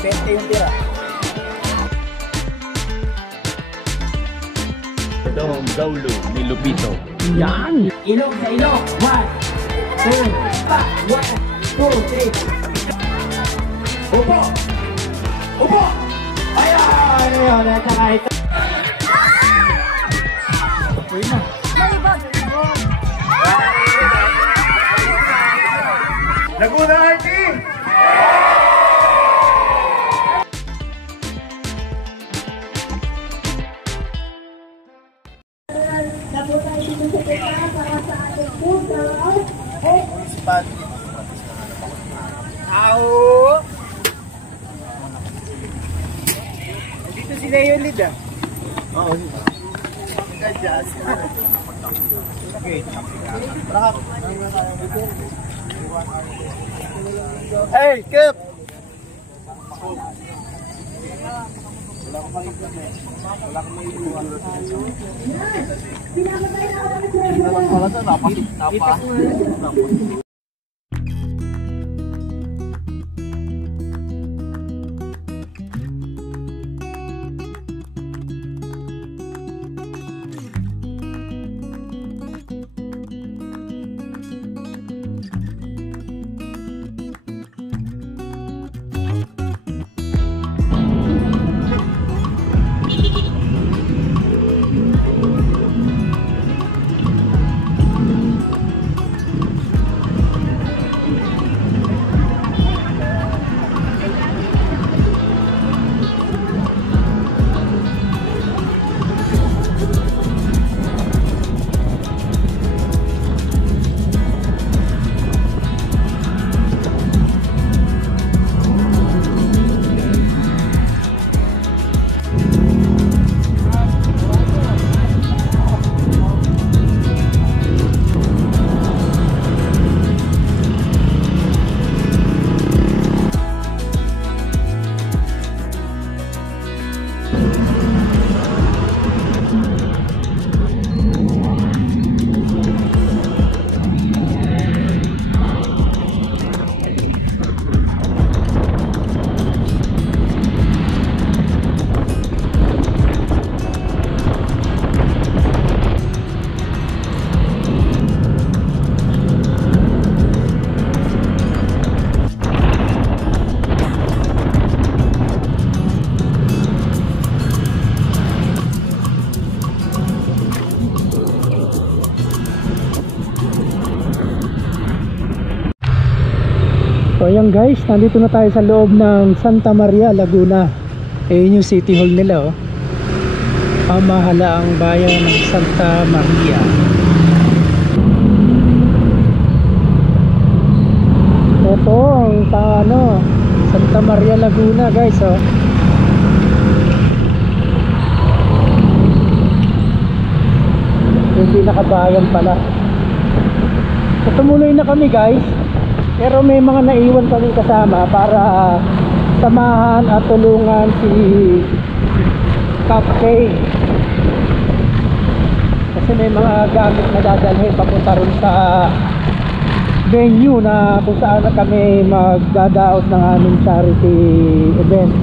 20 yung tira. Ito ang Gaulo ni Lupito. Yan! Ilog sa ilog! 1, 2, 3. Upo! Upo! Ayan! Ayan! At saka ito. Uy na. Laguna Arty! Ao! Dito si Leonid ah. Oo. Okay. Hey, Kip! So ayan guys, nandito na tayo sa loob ng Santa Maria, Laguna. Ayun yung city hall nila oh. Pamahalaang bayan ng Santa Maria. Ito ang Santa Maria, Laguna guys oh. Yung pinakabayan pala. So tumuloy na kami guys. Pero may mga naiwan kami kasama para samahan at tulungan si Captain. Kasi may mga gamit na dadalhin papunta rin sa venue na kung saan kami magdadaos ng aming charity event.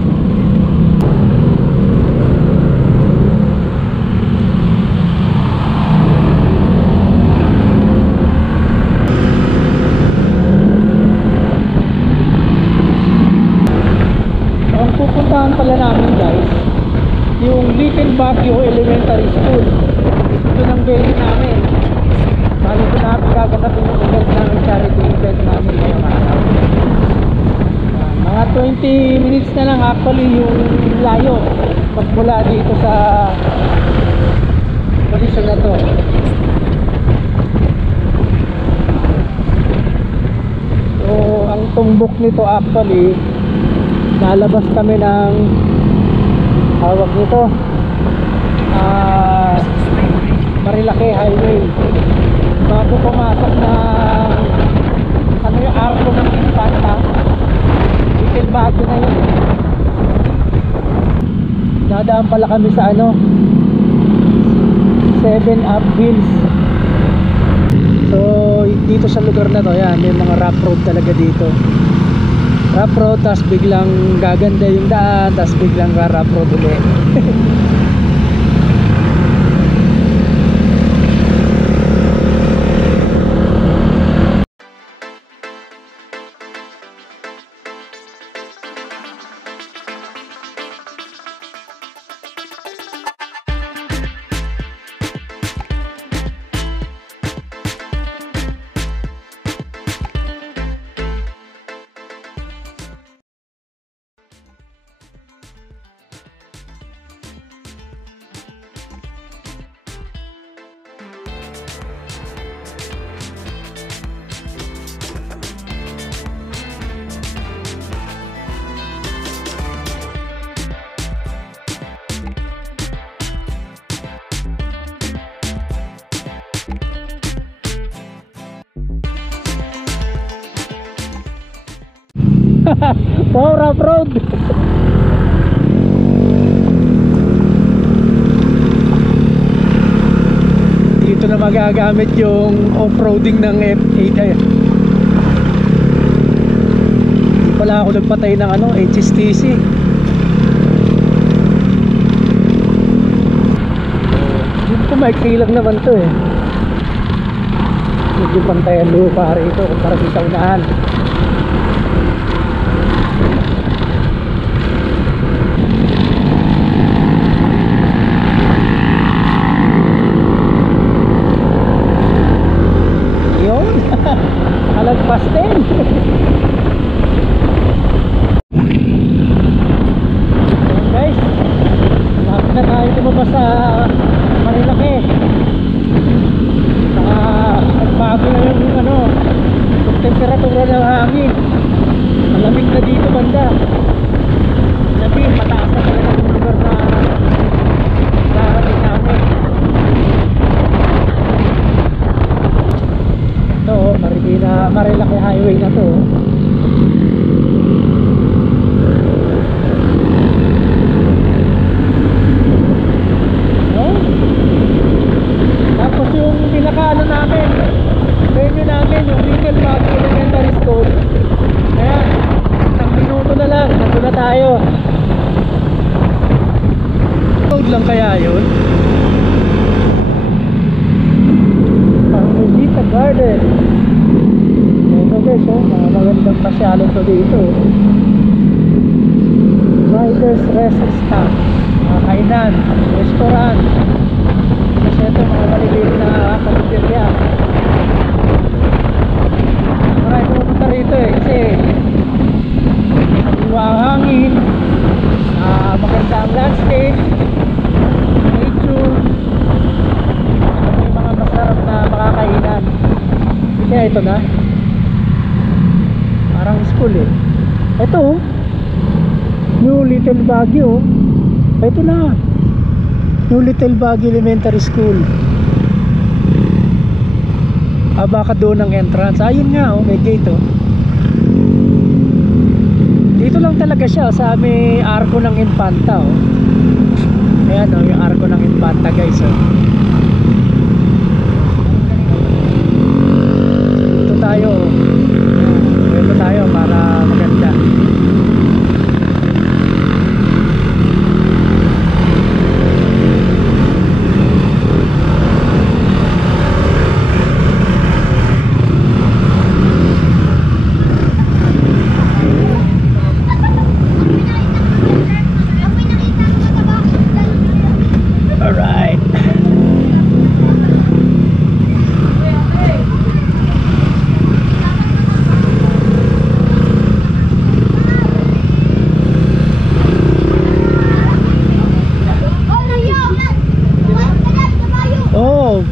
Pupuntahan pala namin guys yung Little Baguio Elementary School. Ito ng venue namin. Bali ito namin gaganapin yung event namin, charity event namin ngayong araw. Mga 20 minutes na lang actually yung layo magmula dito sa posisyon na to. So ang tumbok nito actually, lalabas kami ng hawak nito Marilake Highway bago pumasok na yung arko ng Infanta. Little Baguio na yun. Dadaan pala kami sa 7 Up Hills. So dito sa lugar na to, yan, may mga rough road talaga dito. rough road, tapos biglang gaganda yung daan, tapos biglang rough road ulit. Wow, rough road. Dito na magagamit yung off-roading ng F8 ay. Hindi pala ako nagpatay ng ano, HSTC. Dito ko maiksi lang naman to eh. Medyo pantayan lupa rito kumpara sa unahan. Alagpas din. Guys, lapit na tayo tumabas sa Marilaki. Saka nagbago na yung ano, yung temperatura ng hangin. Malamig na dito banda. Sabi, mataas na talaga yung lugar na darating namin. Ito, Marilaki Highway na to. No? Tapos yung pinakaano namin, venue namin, yung Little Bag Elementary School. Ayan, isang minuto na lang, nandun na tayo. Road lang kaya yun? Pangulita Garden. Ito guys, oh, mga magandang pasyalan to dito. Riders Rest Stop, mga kainan, restaurant. Kasi ito mga maliliit na kalenderya. Marami pumunta rito eh, kasi sariwa ang hangin, maganda ang landscape, nature, may mga masarap na makakainan. Kaya ito na, parang school eh. Ito oh, New Little Baguio. Ito na, New Little Baguio Elementary School. Baka doon ang entrance. Ayun nga oh, may gate oh. Dito lang talaga siya sa may arko ng Infanta oh. Ayan oh, yung arko ng Infanta guys oh. Dito tayo oh. Dito tayo para maganda. Alright. Oh,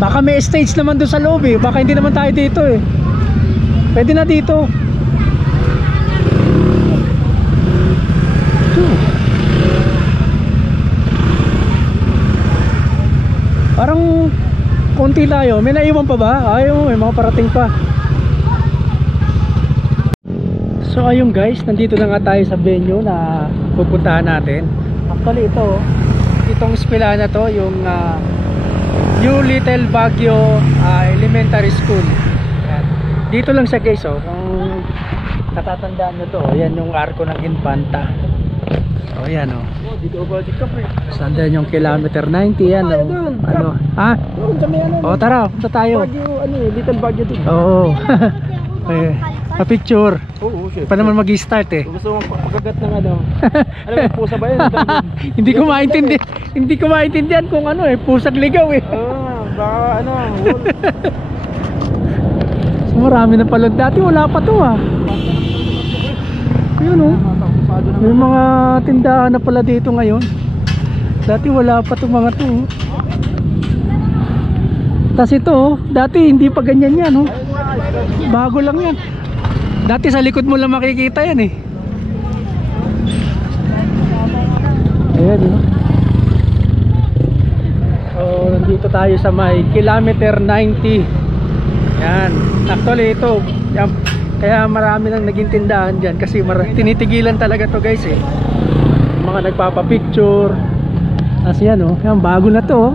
baka may stage naman doon sa loob eh. Baka hindi naman tayo dito eh. Pwede na dito. Parang konti tayo. May naiwan pa ba? Ayaw, may mga parating pa. So ayun guys, nandito na nga tayo sa venue na pupuntahan natin. Actually ito, itong eskwela na to, yung New Little Baguio Elementary School. Ayan. Dito lang siya guys oh. Kung Katatandaan nyo to. Ayan yung arko ng Infanta. O ayan o. Dito ba di ka pre? Sandaan yung kilometer 90 yan o. Ano? Ha? Doon sa may ano. O tara, punta tayo. Baguio, ano eh, little Baguio din. Oo. Eh, pa-picture. Oo, shit. Pa naman mag-start eh. Gusto mong pagagat ng ano. Ano ba, pusa ba yun? Hindi ko maintindihan. Hindi ko maintindihan kung ano eh, pusag ligaw eh. Baka ano, So, marami na pala. Dati wala pa to ah. Ayun oh. May mga tindahan na pala dito ngayon. Dati wala pa to mga to. Tapos ito oh, dati hindi pa ganyan yan oh. Bago lang yan. Dati sa likod mo lang makikita yan eh. Ayan oh. So nandito tayo sa may kilometer 90. Yan. Actually ito yan, kaya marami nang naging tindahan dyan kasi tinitigilan talaga to guys eh. Mga nagpapapicture. Tapos yan oh, yan, bago na to oh.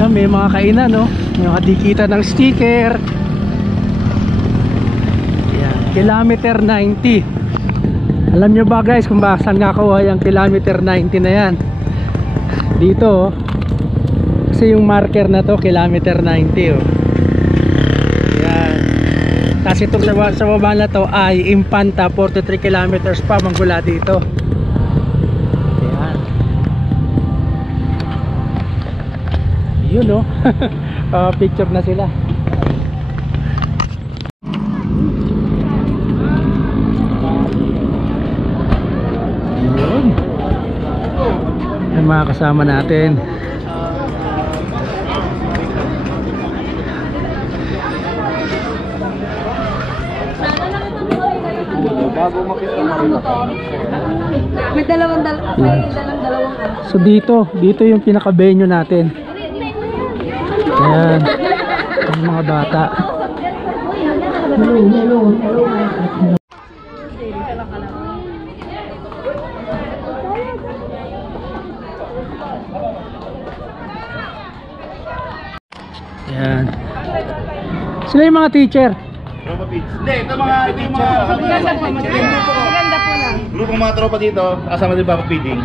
Yan, may mga kainan no, may mga dikita ng sticker. Yan, kilometer 90. Alam nyo ba guys kung saan nakakuha yung kilometer 90 na yan? Dito oh. Kasi yung marker na to kilometer 90 oh. Yan. Tapos itong sa baba na to ay Infanta, 43 kilometers pa magmula dito. Yan. Yun oh. Picture na sila. Yun. Yung mga kasama natin. bago makita May dalawang So dito yung pinaka-venue natin. Ayan. Yung mga bata. Hello. Ayan. Sila yung mga teacher. Hindi, ito yung mga Maganda po lang. grupong mga tropa dito, kasama din Papa Feeding.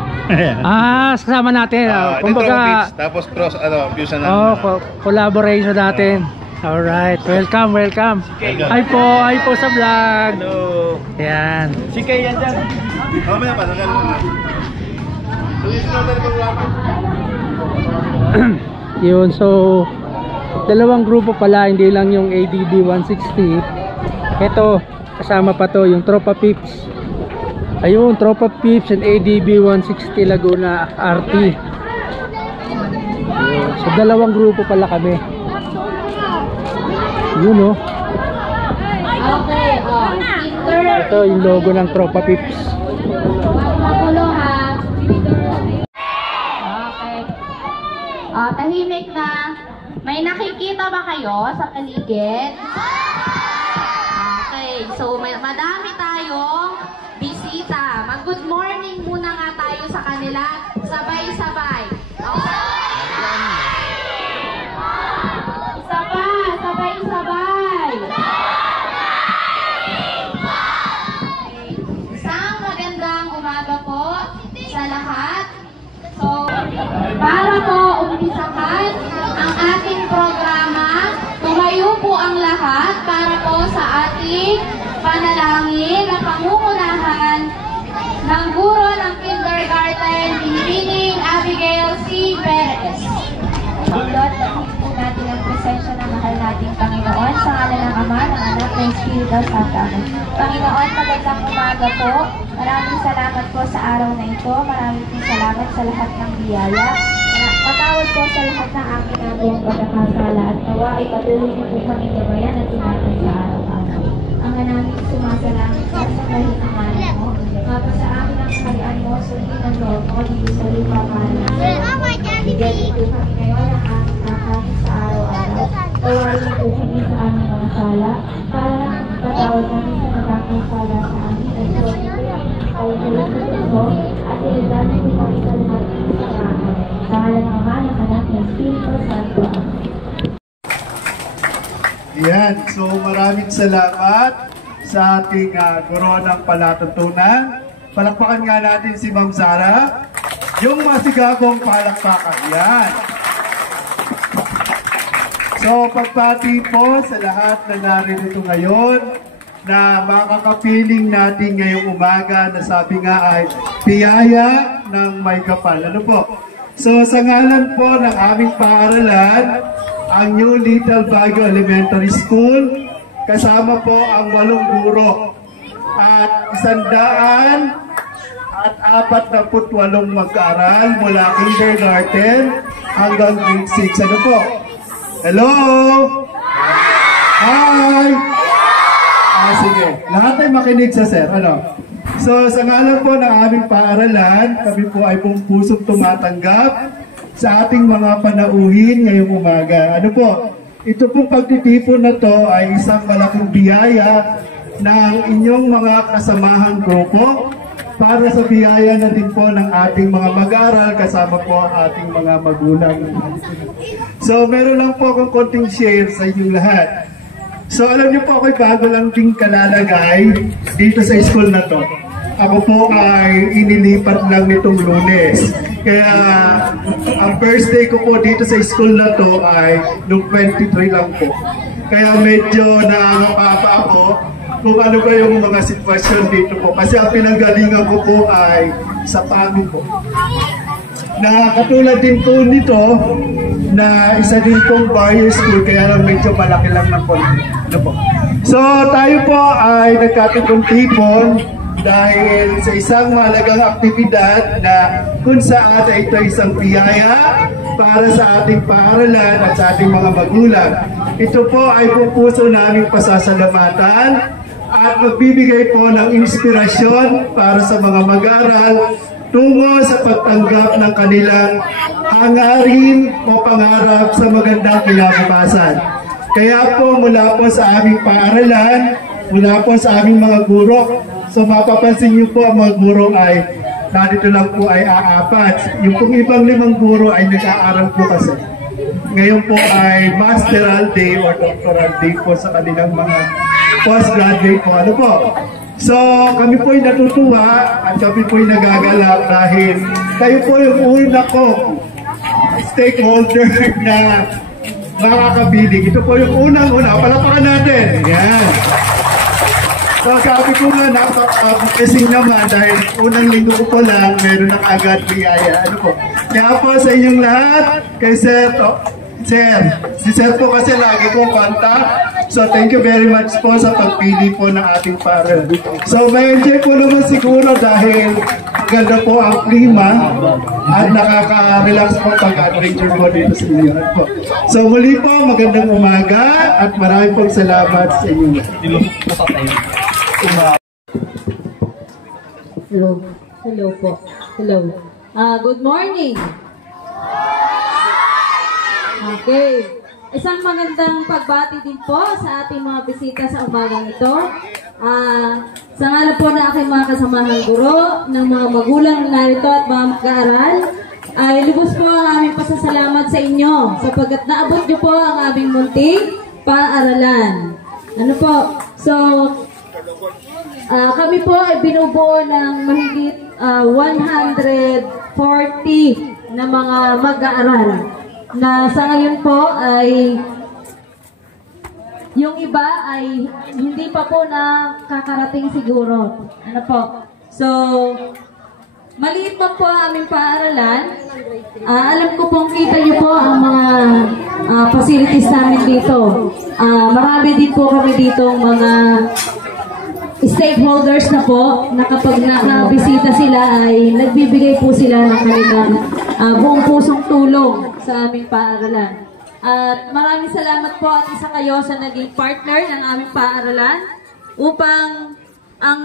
Kasama natin. Kumbaga, tapos cross, fuse na collaboration natin. Alright, welcome. Hi po sa vlog. Hello. Ayan. si Kay yan dyan. Mamaya pa, nagal mo. Yun, so dalawang grupo pala, hindi lang yung ADB 160. Ito, kasama pa to yung Tropa Pips. Ayun, Tropa Pips and ADB 160 Laguna RT. Ayun, so dalawang grupo pala kami. Yun oh. Okay, Ito yung logo ng Tropa Pips. Makulong ha. Okay. Tahimik na. May nakikita ba kayo sa paligid? Okay, so madami tayong bisita. Mag-good morning muna nga tayo sa kanila. Sabay-sabay. Okay. Sabay-sabay. Isang magandang umaga po sa lahat. So, para po umpisahan ang ating programa, tumayo po ang lahat para po sa ating panalangin na pangungunahan ng guro ng kindergarten, Binibining Abigail C. Perez. Lord, dahil po natin ang presensya ng mahal nating Panginoon sa ngalan ng Ama, ng Anak, ng Espiritu Santo. Panginoon, magandang umaga po. Maraming salamat po sa araw na ito. Maraming salamat sa lahat ng biyaya. Patawad po sa lahat ng aking nagawang pagkakasala at nawa ay patuloy niyo po kami gabayan at tinatan sa araw-araw. Ang namin sumasalangit sa kahit ang ngalan mo. Mapa sa amin ang kaharian mo, sundin ang loob mo, dito sa lupa mahal. Bigyan niyo po kami ngayon ang aming kakain sa araw-araw. Tawarin niyo po kami sa aming mga sala para patawad namin sa nagkakasala sa amin. At huwag niyo po ang kalusutin mo at iligdan niyo po kami sa lahat ng kasalanan. Sa ngalan ng Ama, ng Anak, ng Espiritu Santo. Yan. So maraming salamat sa ating guro ng palatuntunan. Palakpakan nga natin si Ma'am Zara. Yung masigagong palakpakan. Yan. So pagpati po sa lahat na narito ngayon na makakapiling natin ngayong umaga na sabi nga ay biyaya ng may kapal. Ano po? So sa ngalan po ng aming paaralan, ang New Little Baguio Elementary School, kasama po ang 8 guro at 148 mag-aaral mula kindergarten hanggang grade 6. Ano po? Hello? Hi! Sige. Lahat ay makinig sa sir. Ano? So, sa ngalan po ng aming paaralan, kami po ay buong pusong tumatanggap sa ating mga panauhin ngayong umaga. Ano po? Ito pong pagtitipon na to ay isang malaking biyaya ng inyong mga kasamahang grupo para sa biyaya na din po ng ating mga mag-aaral kasama po ang ating mga magulang. So, meron lang po akong konting share sa inyong lahat. So, alam niyo po ako'y bago lang din kalalagay dito sa school na to. Ako po ay inilipat lang nitong Lunes. Kaya, ang first day ko po dito sa school na to ay noong 23 lang po. Kaya medyo nakakapapa ako kung ano ba yung mga sitwasyon dito po. Kasi ang pinanggalingan ko po ay sa PAMI po. Na katulad din po nito, na isa din pong barrier school, kaya lang medyo malaki lang ng konti. Ano po? So, tayo po ay nagkatipon-tipon dahil sa isang mahalagang aktibidad na kung saan ito isang biyaya para sa ating paaralan at sa ating mga magulang. Ito po ay pupuso naming pasasalamatan at magbibigay po ng inspirasyon para sa mga mag-aaral tungo sa pagtanggap ng kanilang hangarin o pangarap sa magandang kinabukasan. Kaya po mula po sa aming paaralan, mula po sa aming mga guro, so mapapansin niyo po ang mga guro ay narito lang po ay aapat. Yung pong ibang 5 guro ay nag-aaral po kasi. Ngayon po ay masteral day or doctoral day po sa kanilang mga postgraduate po. Ano po? So, kami po ay natutuwa at kami po ay nagagalak dahil kayo po yung una ko stakeholder na makakabiling. Ito po yung unang-una. Palapakan natin. Yan. So, sabi ko nga, napaka-blessing naman dahil unang linggo ko po lang, meron na agad biyaya. Ano po? Kaya po sa inyong lahat, kay Sir, si Sir po kasi lagi po contact. So, thank you very much po sa pagpili po ng ating paaralan. So, may enjoy po naman siguro dahil maganda po ang klima at nakaka-relax po pag-adventure po dito sa inyo. Po. So, muli po, magandang umaga at maraming pong salamat sa inyo. Hello. Hello po. Hello. Good morning. Okay. Isang magandang pagbati din po sa ating mga bisita sa umagang ito. Sa ngalan po na aking mga kasamahang guro, ng mga magulang na narito at mga mag-aaral, ay lubos po ang aming pasasalamat sa inyo sapagkat naabot niyo po ang aming munting paaralan. Ano po? So, kami po ay binubuo ng mahigit 140 na mga mag-aaral. Na sa ngayon po ay yung iba ay hindi pa po nakakarating siguro. Ano po? So, maliit pa po ang aming paaralan. Alam ko pong kita niyo po ang mga facilities namin dito. Marami din po kami dito mga stakeholders na po na kapag nakabisita sila ay nagbibigay po sila ng kanilang buong pusong tulong sa aming paaralan. At maraming salamat po at isa kayo sa naging partner ng aming paaralan upang ang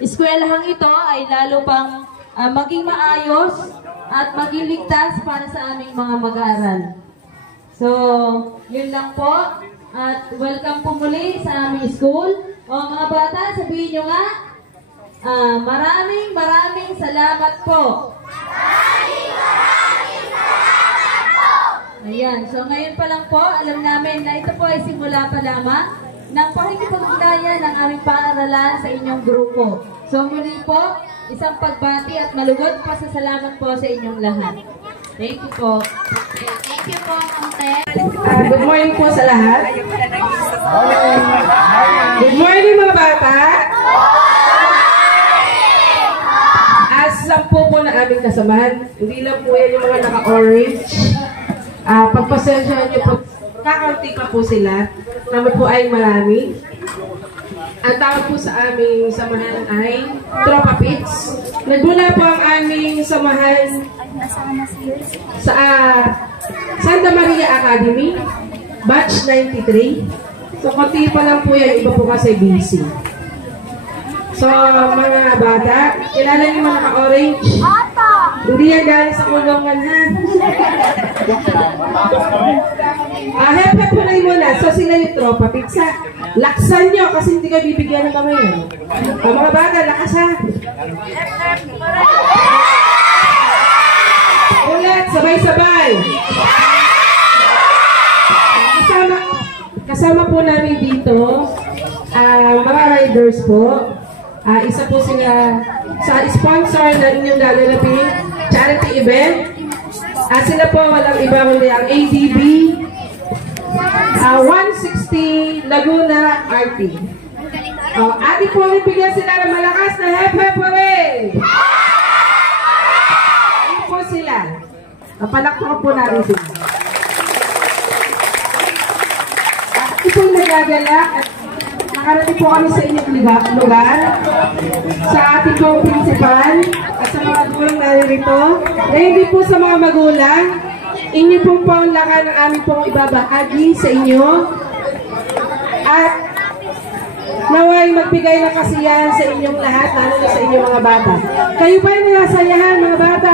eskwelahang ito ay lalo pang maging maayos at maging ligtas para sa aming mga mag-aaral. So, yun lang po. At welcome po muli sa aming school. O mga bata, sabihin nyo nga, maraming salamat po. Maraming salamat po. Ayan, so ngayon pa lang po, alam namin na ito po ay simula pa lamang ng pakikipag-ugnayan ng aming paaralan sa inyong grupo. So muli po, isang pagbati at malugod pasasalamat po sa inyong lahat. Thank you po. Thank you po, Ate. Good morning po sa lahat. Good morning mga bata. As 10 po na aming kasamahan, hindi lang po yan yung mga naka-orange. Pagpasensyahan niyo po, kakaunti pa po sila. Kami po ay marami. Ang tawag po sa aming samahan ay Tropa Pits. Nagmula po ang aming samahan sa Santa Maria Academy, batch 93. So, konti pa lang po yan, iba po kasi busy. So, mga bata, kilala niyo mga naka-orange? Hindi yan galing sa kulungan, ha? Hep-hep po na muna. So, sila yung Tropa Pits, ha? Laksan nyo kasi hindi kayo bibigyan ng kamay. Mga bata, lakas, ha? Ulit, sabay-sabay. Kasama po namin dito, mga riders po. Isa po sila sa sponsor na inyong gaganapin charity event. Sila po walang iba kundi ang ADB 160 Laguna RT. Ating po bigyan sila ng malakas na hep-hep hooray! Ano po sila? Palakpakan po natin sila. Ito po nagagalak at nakarating po kami sa inyong lugar, sa ating pong principal at sa mga gulong naririto. Dahil din po sa mga magulang, inyo pong paunlakan ang aming pong ibabahagi sa inyo. At naway magbigay ng kasiyahan sa inyong lahat, lalo na sa inyong mga bata. Kayo ba yung nasayahan, mga bata?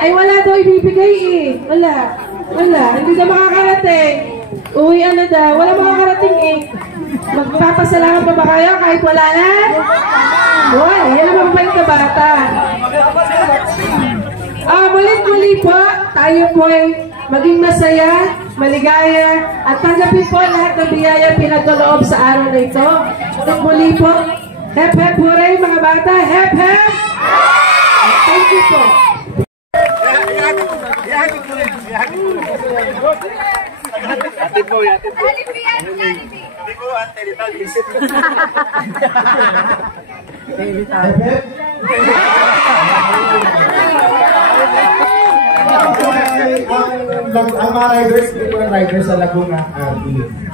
Ay wala daw ibibigay eh. Wala. Hindi na makakarating. Uwi na daw. Wala makakarating eh. Magpapasalamat pa ba kayo kahit wala na? Wala. Yan naman pa yung bata. Mulit-muli po, tayo po ay maging masaya, maligaya, at tanggapin po lahat ng biyaya pinagkaloob sa araw na ito. Mulit-muli po, hep-hep hooray mga bata, hep-hep! Thank you po. Atid ko. Ang mga riders, hindi ko na riders sa Laguna.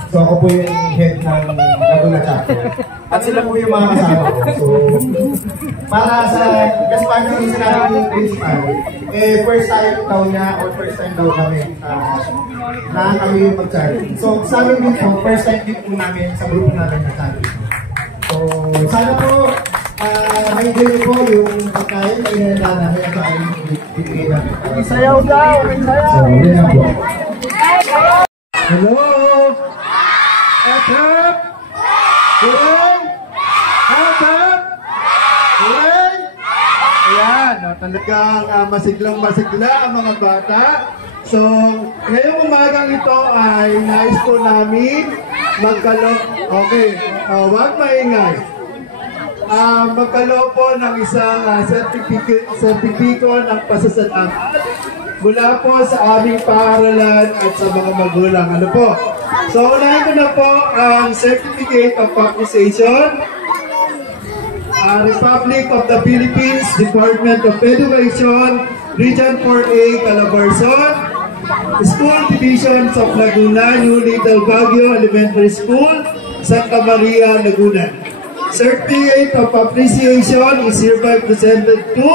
So ako po yung head ng Laguna chapter. At sila po yung mga kasama ko. So, para sa, kasi paano yung sinabi ng principal, first time daw niya or first time daw kami na kami yung mag-charity. So sa amin din po, first time din po namin sa grupo namin na charity. So sana po, may din po yung pagkain na inanala namin at saka yung bibigay namin. Sayaw daw! So, yun lang po. Hello! Hep-hep! Hooray! Hep-hep! Hooray! Ayan, talagang masiglang-masigla ang mga bata. So, ngayong umagang ito ay nais po namin magkaloob. Okay, huwag maingay. Magkaloob po ng isang sertipiko ng pasasalamat mula po sa aming paaralan at sa mga magulang. Ano po? So, unahin ko na po ang Certificate of Appreciation. Republic of the Philippines, Department of Education, Region 4A, Calabarzon, School Divisions of Laguna, New Little Baguio Elementary School, Santa Maria, Laguna. Certificate of Appreciation is hereby presented to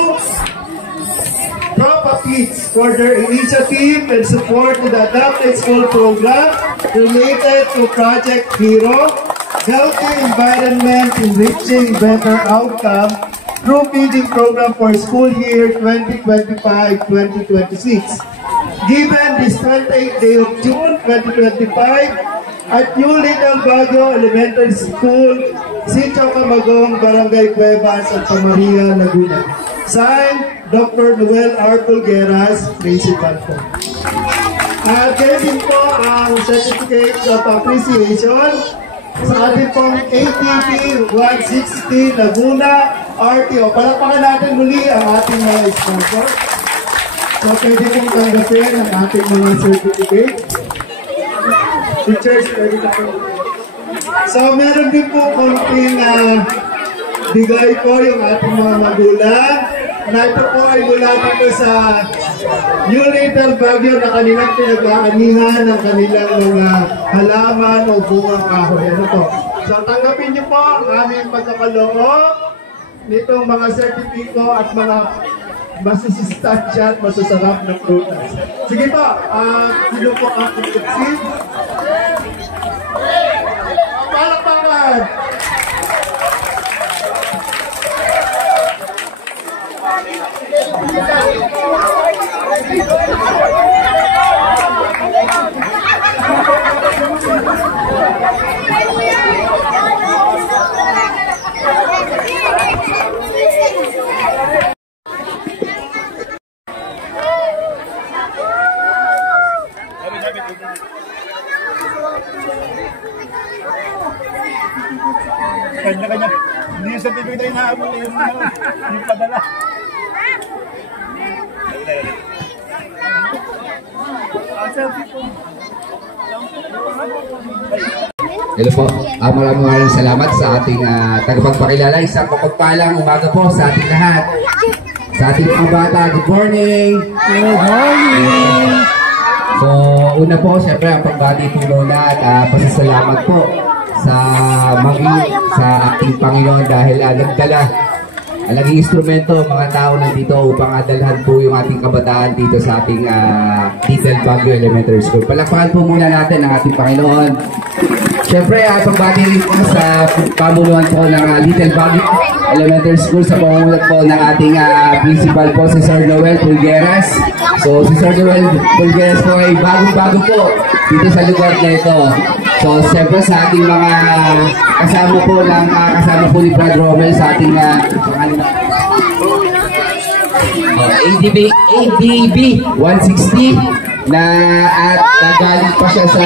Tropa Pits for their initiative and support to the adapted school program related to Project Hero, Healthy Environment Enriching Better Outcome through Feeding Program for school year 2025-2026. Given this 28th day of June 2025 at New Little Baguio Elementary School, Sitio Camagong, Barangay Cuevas, Santa Maria, Laguna. Signed, Dr. Noel R. Pulgueras, Principal po. At kayo din po ang Certificate of Appreciation sa ating pong ATP 160 Laguna RTO. Palakpakan natin muli ang ating mga sponsor. So pwede pong tanggapin ang ating mga certificate. Teachers, pwede na po. So meron din po konting bigay po yung ating mga magulang. Na ito po ay mula dito sa New Little Baguio na kanilang pinag-aanihan ng kanilang mga halaman o bungang kahoy. Ano po? So tanggapin niyo po ang aming pagkakaloob nitong mga sertipiko at mga masusustansya at masusarap na prutas. Sige po, sino po ang tutuksin? Palakpakan! Kanya-kanya. Hindi yung certificate rin na yung padala. Hello po. Maraming salamat sa ating tagapagpakilala. Isang kapagpalang umaga po sa ating lahat. Sa ating mga bata, good morning! Good morning! So, una po, syempre, ang pagbati po muna at pasasalamat po sa ating Panginoon dahil nagdala naging instrumento mga tao nandito upang adalhan po yung ating kabataan dito sa ating Little Baguio Elementary School. Palakpakan po muna natin ang ating Panginoon. Siyempre, pagbati rin po sa pamunuan po ng Little Baguio Elementary School sa pamunuan po ng ating principal po si Sir Noel Pulgueras. So, si Sir Noel Pulgueras po ay bagong-bago po dito sa lugar na ito. So, siyempre sa ating mga kasama po ni Brad Romel sa ating ADB 160 na at nagaling pa siya sa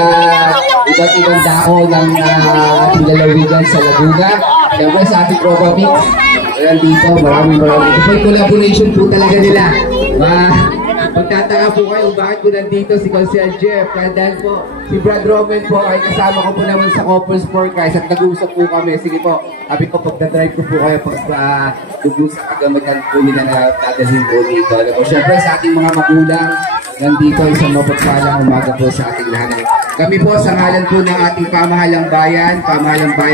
iba't ibang dako ng ating lalawigan sa Laguna. Siyempre sa ating Probamix, ayan dito, maraming. Ito po yung collaboration po talaga nila. Magtataka po kayo bakit po nandito si Consiel Jeff dahil po si Brad Roman po ay kasama ko po naman sa Couples for Guys at nag-uusap po kami. Sige po, sabi ko pagdadrive ko po kayo pag nag-uusap kagamitan po nila na dadalhin po dito. Ano, siyempre sa ating mga magulang nandito isang mapagpalang umaga po sa ating lahat. Kami po sa ngalan po ng ating pamahalang bayan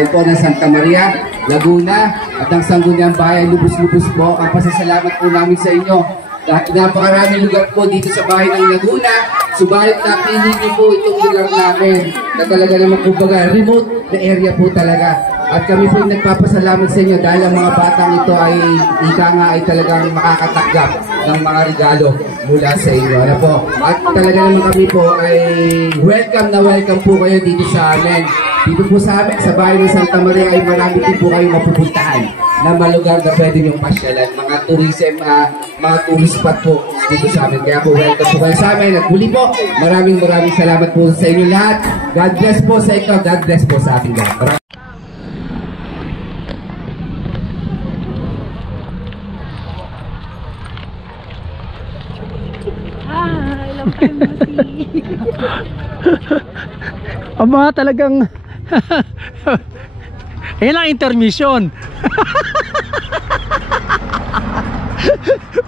po ng Santa Maria, Laguna at ng Sangguniang Bayan, lubos-lubos po ang pasasalamat po namin sa inyo. Dahil napakaraming lugar po dito sa bahay ng Laguna, subalit napili niyo po itong lugar namin na talaga naman kumbaga remote na area po talaga. At kami po nagpapasalamat sa inyo dahil ang mga batang ito ay ika nga ay talagang makakatanggap ng mga regalo mula sa inyo. Ano po? At talaga naman kami po ay welcome po kayo dito sa amin. Dito po sa amin, sa bahay ng Santa Maria ay marami din po kayo mapupuntahan na malugar na pwede niyong pasyalan. Mga tourism, mga tourist spot po dito sa amin. Kaya po welcome po kayo sa amin. At muli po, maraming salamat po sa inyo lahat. God bless po sa ikaw. God bless po sa ating lahat. Ang mga talagang ayan ang intermission.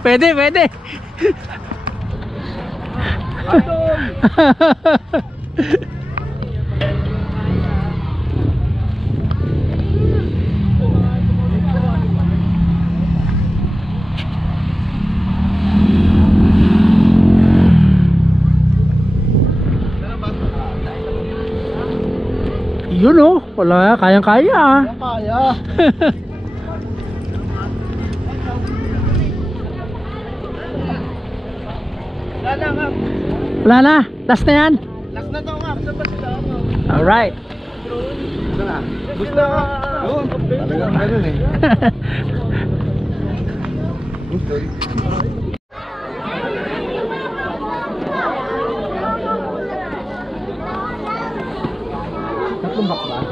Pwede. Yun oh, wala, kayang-kaya. Kaya. Wala na, last na yan. Last na to nga. Alright. Gusto ka. Oo, talagang ganun eh. Tatlong box ba?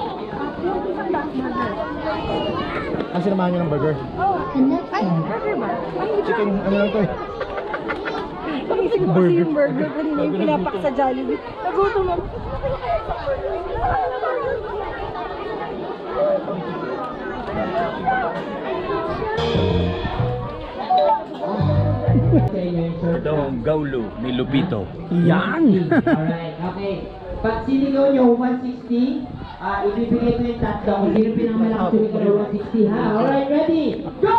Ang sinamahan nyo ng burger? Burger ba? Chicken, ano lang to eh? Pagising ko kasi yung burger kanina yung pinapak sa Jollibee. Nagutom ako. Ito ang Gaulo ni Lupito. Yan! Alright, okay. Pag sinigaw nyo 160, ibibigay ko yung tatlo. Kung sino pinakamalaki sinigaw 160 ha. Alright, ready? Go!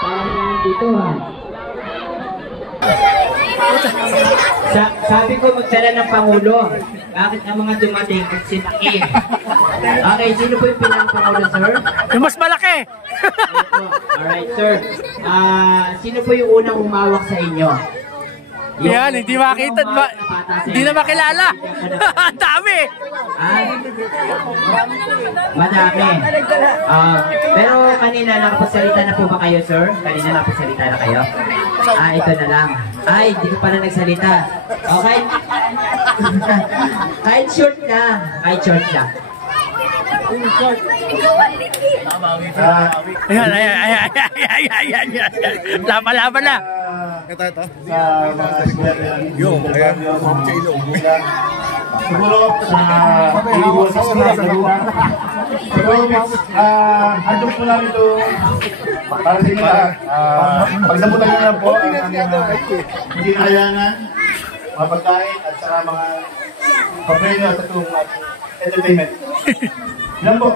Parang yan dito ha. Sabi ko magdala ng Pangulo. Bakit ang mga dumating at sinaki? Okay, sino po yung pinang-Pangulo, sir? Yung mas malaki! Alright, sir. Sino po yung unang umawak sa inyo? Yan, hindi makita. Hindi na makilala. Ang dami! Madami. Pero kanina nakapagsalita na po ba kayo, sir? Kanina nakapagsalita na kayo? Ito na lang. Ay, hindi ko pala nagsalita. Okay? Kahit short na. Kahit short na. Ayan. Laban na. Ito. Sa mga siguro sa iiwasan na naluwa. Siguro handog po namin ito para sa inyo lahat. Pagsabutan nyo lang po ang hindi nakayangan, mga pagkain at saka mga papremyo at itong entertainment. Yan po.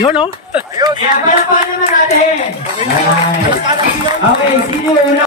Yun, no? Kaya pala naman natin. Okay, sino una?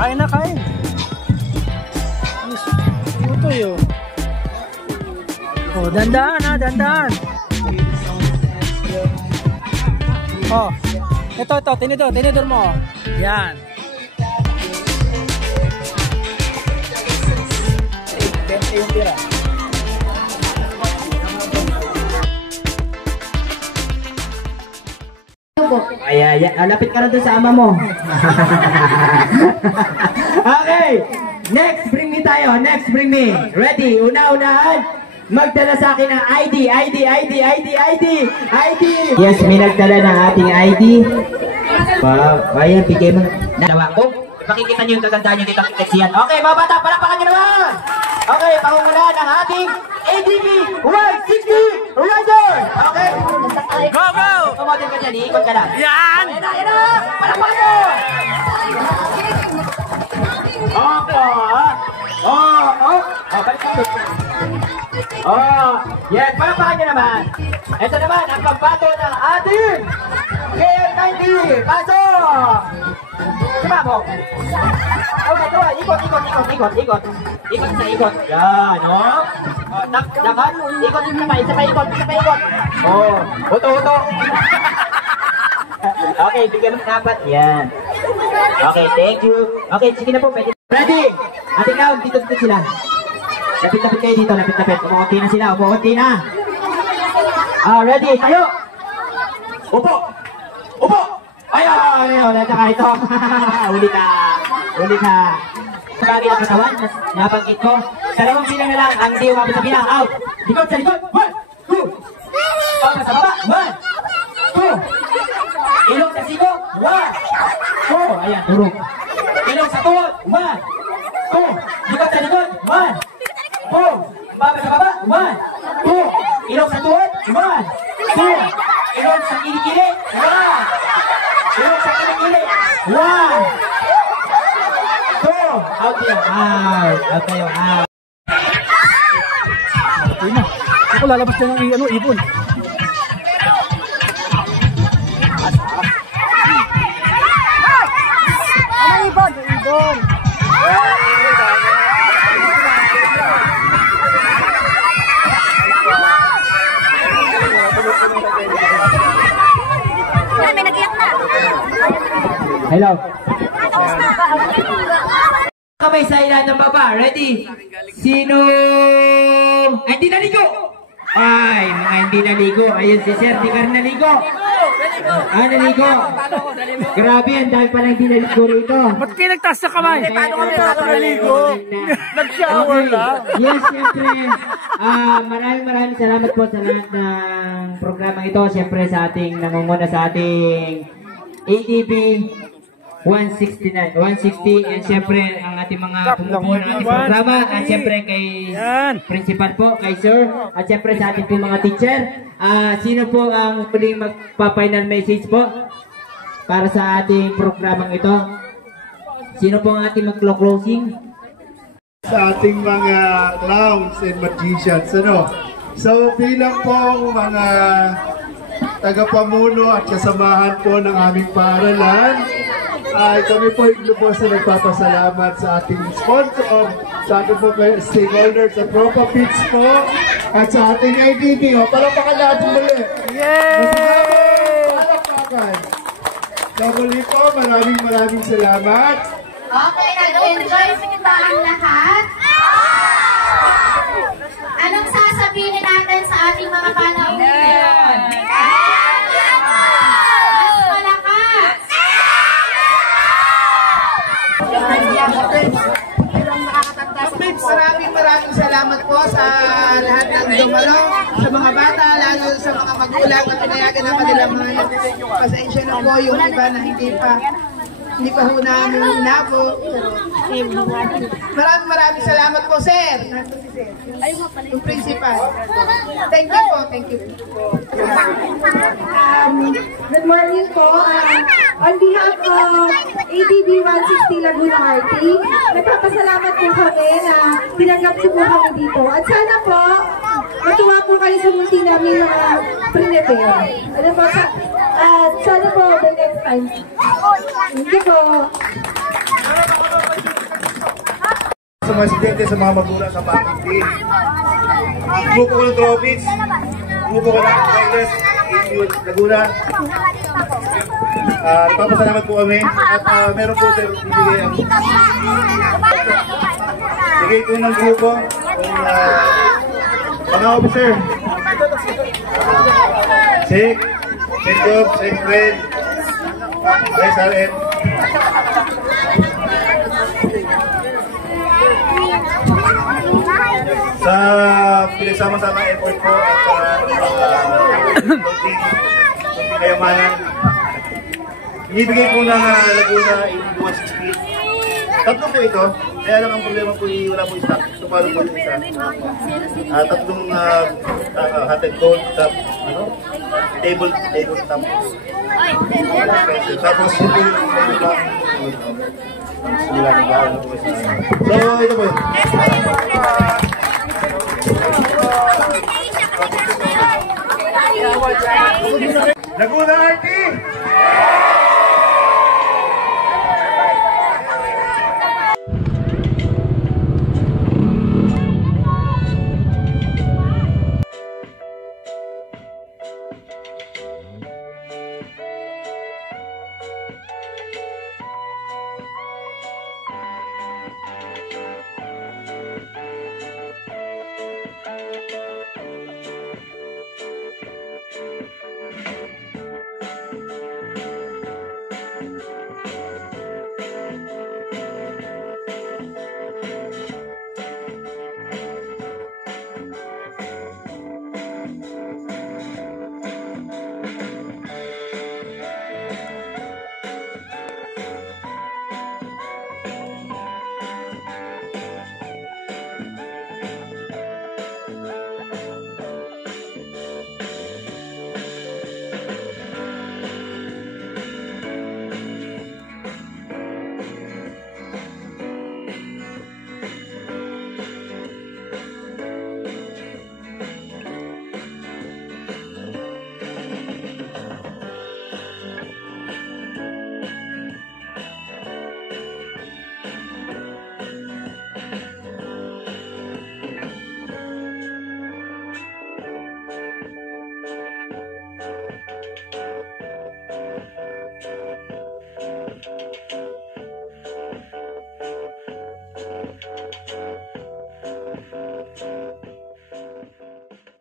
Kain na, kain. Ito yun. Oh, dandaan ha, dandaan. Oh, ito, tinidor mo. Yan. Yung tira. Ay, lapit ka na doon sa ama mo. Okay, next bring me tayo. Next bring me. Ready? Una-unahan. Magdala sa akin ng ID. Yes, may nagdala ng ating ID. Wow, ayan, bigay mo. Dalawa ko. Pakikita niyo yung kagandaan niyo dito. Yan. Okay, mga bata, palakpakan niyo naman. Okay, pangungunahan ng ating ADB 160 Rider. Okay? Go, go! Tumodin ka dyan, iikot ka lang. Yan! Ayan na! Palakpakan niyo! Balik ka. Yan, palakpakan niyo naman. Ito naman, ang pambato ng ating KL90. Pasok! Sumabog. Okay, go. Ikot. Ikot sa ikot. Yan, oh. Dapat, ikot yung sabay. Isa pa ikot. Uto. Okay, bigyan mo dapat. Yan. Okay, thank you. Okay, sige na po. Ready? Ate Kao, dito sila. Lapit-lapit kayo dito, lapit-lapit. Umuunti na. Ready, tayo. Upo. Ayaw, nasa ka ito. Uli ka. Uli sa bagay ng katawan na nabanggit ko. Dalawang bilang na lang ang hindi umabot sa bilang. Out. Likod sa likod. 1, 2. Baba sa baba. 1, 2. Ilong sa sigo. 1, 2. Ayan, turok. Ilong sa tuhod. 1, 2. Likod sa likod. 1, 2. Baba sa baba. 1, 2. Ilong sa tuhod. 1, 2. Ilong sa kilikili. 1. Ilong sa kilikili. 1, 2. Out yun. Out kayo. Out. Ako lalabas ka ng ibon. Ibon! May nag-iyak na. Hello. Kamay sa ilan ng baba. Ready? Sino? Hindi naligo! Ay, mga hindi naligo. Ayun si Sir, di ka rin naligo. Naligo. Grabe, ang dahil pala hindi naligo rito. Ba't kayo nagtaas sa kamay? Paano kami naligo? Nag-shower lang. Yes, siyempre. Maraming salamat po sa lahat ng programa ito. Siyempre sa ating nangunguna sa ating ATV 160 and siyempre ang ating mga pumupuno ng ating programa at siyempre kay principal po, kay sir at siyempre sa ating po mga teacher. Sino po ang muling magpa-final message po para sa ating programang ito? Sino po ang ating mag-closing? Sa ating mga clowns and magicians, ano? So bilang pong mga tagapamuno at kasamahan po ng aming paaralan, ay kami po lubos na nagpapasalamat sa ating sponsor, sa ating mga stakeholders at Tropa Pits po, at sa ating IDB. Palakpakan natin muli. Yay! Palakpakan. So muli po, maraming salamat. Okay, nag-enjoy ba ang lahat? Anong sasabihin natin sa ating mga panahon ngayon? Maraming salamat po sa lahat ng dumalo, sa mga bata, lalo sa mga magulang na pinayagan ng kanilang mga pasensya na po yung iba na hindi pa ho namin nabo. Maraming salamat po, sir. Yung principal. Thank you po. Good morning po. On behalf of ATV 160 Laguna RT, nagpapasalamat po kami na tinanggap niyo po kami dito. At sana po, matuwa po kayo sa munti namin mga prepare. Ano po, at sana po by next time. Thank you po. Sa mga estudyante, sa mga magulang sa Pating Team. Grupo ko ng Tropics, grupo ko ng Riders, Laguna. Papasalamat po kami at meron po sir bibigay ang bigay ko ng grupo mga officer Sek, Sek-Job, Sek-Fred, SRM. Sa pinagsama-sama effort po at konting kayamanan, inibigay po ng Laguna 160. Tatlo po ito, kaya lang ang problema po wala po stock. So paano po yung isa? Tatlong hot and cold top, table top. Tapos ito yung iba. So ito po. Laguna RT!